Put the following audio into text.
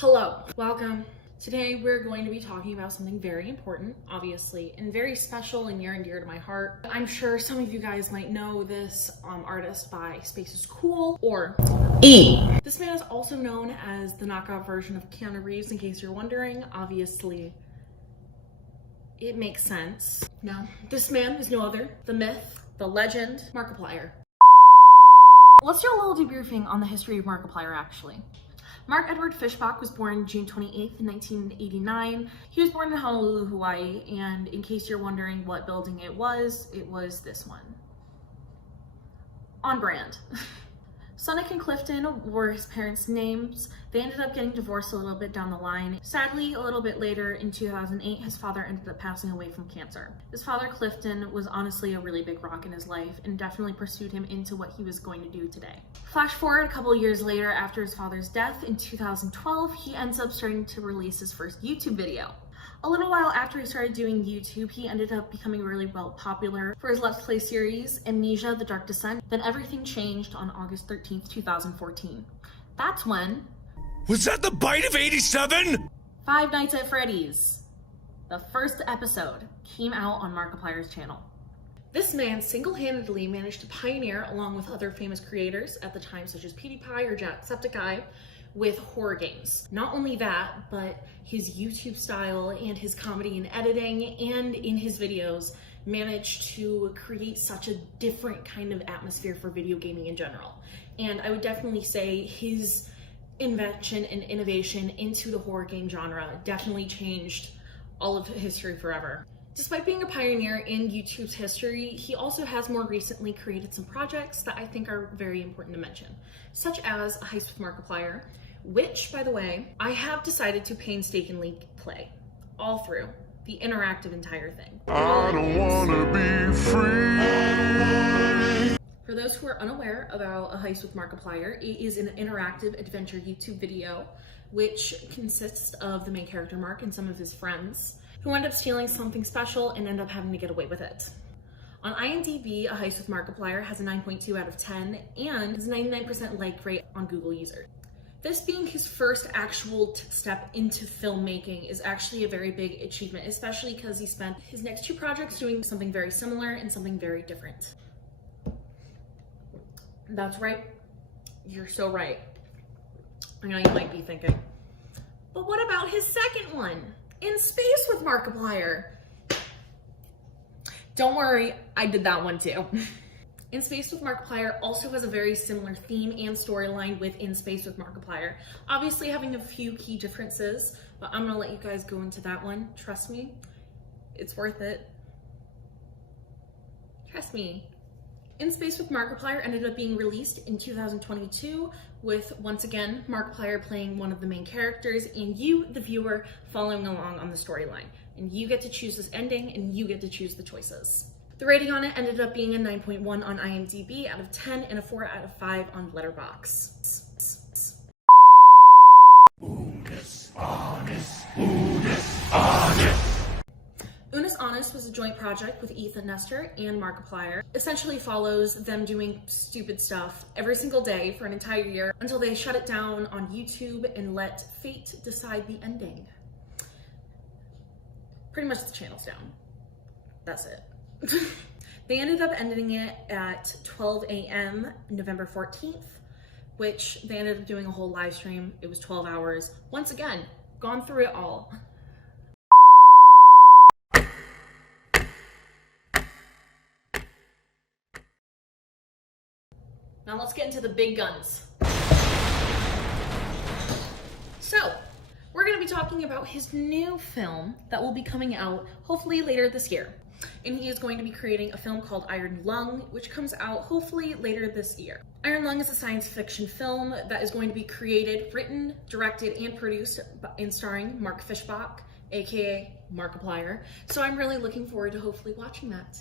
Hello, welcome. Today we're going to be talking about something very important, obviously, and very special and near and dear to my heart. I'm sure some of you guys might know this artist by Space is Cool, or E. This man is also known as the knockout version of Keanu Reeves, in case you're wondering. Obviously, it makes sense. No, this man is no other, the myth, the legend, Markiplier. Let's do a little debriefing on the history of Markiplier, actually. Mark Edward Fishbach was born June 28th, 1989. He was born in Honolulu, Hawaii, and in case you're wondering what building it was this one. On brand. Sonic and Clifton were his parents' names. They ended up getting divorced a little bit down the line. Sadly, a little bit later, in 2008, his father ended up passing away from cancer. His father, Clifton, was honestly a really big rock in his life and definitely pursued him into what he was going to do today. Flash forward a couple years later, after his father's death in 2012, he ends up starting to release his first YouTube video. A little while after he started doing YouTube, he ended up becoming really popular for his Let's Play series, Amnesia: The Dark Descent. Then everything changed on August 13th, 2014. That's when... Was that the bite of 87? Five Nights at Freddy's, the first episode, came out on Markiplier's channel. This man single-handedly managed to pioneer, along with other famous creators at the time, such as PewDiePie or Jacksepticeye, with horror games. Not only that, but his YouTube style and his comedy and editing and in his videos managed to create such a different kind of atmosphere for video gaming in general. And I would definitely say his invention and innovation into the horror game genre definitely changed all of history forever. Despite being a pioneer in YouTube's history, he also has more recently created some projects that I think are very important to mention, such as A Heist with Markiplier, which, by the way, I have decided to painstakingly play all through the interactive entire thing. I don't wanna be free. For those who are unaware about A Heist with Markiplier, it is an interactive adventure YouTube video which consists of the main character Mark and some of his friends who end up stealing something special and end up having to get away with it. On IMDb, A Heist with Markiplier has a 9.2 out of 10 and has a 99% like rate on Google user. This being his first actual step into filmmaking is actually a very big achievement, especially because he spent his next two projects doing something very similar and something very different. That's right. You're so right. I know you might be thinking, but what about his second one? In Space with Markiplier. Don't worry, I did that one too. In Space with Markiplier also has a very similar theme and storyline with In Space with Markiplier. Obviously having a few key differences, but I'm gonna let you guys go into that one. Trust me, it's worth it. Trust me. In Space with Markiplier ended up being released in 2022 with, once again, Markiplier playing one of the main characters and you, the viewer, following along on the storyline. And you get to choose this ending and you get to choose the choices. The rating on it ended up being a 9.1 on IMDb out of 10 and a 4 out of 5 on Letterboxd. Unus Annus was a joint project with Ethan Nestor and Markiplier. Essentially follows them doing stupid stuff every single day for an entire year until they shut it down on YouTube and let fate decide the ending. Pretty much the channel's down. That's it. They ended up ending it at 12 a.m. November 14th, which they ended up doing a whole live stream. It was 12 hours. Once again, gone through it all. Now let's get into the big guns. So, we're gonna be talking about his new film that will be coming out hopefully later this year. And he is going to be creating a film called Iron Lung, which comes out hopefully later this year. Iron Lung is a science fiction film that is going to be created, written, directed, and produced and starring Mark Fishbach, aka Markiplier. So I'm really looking forward to hopefully watching that.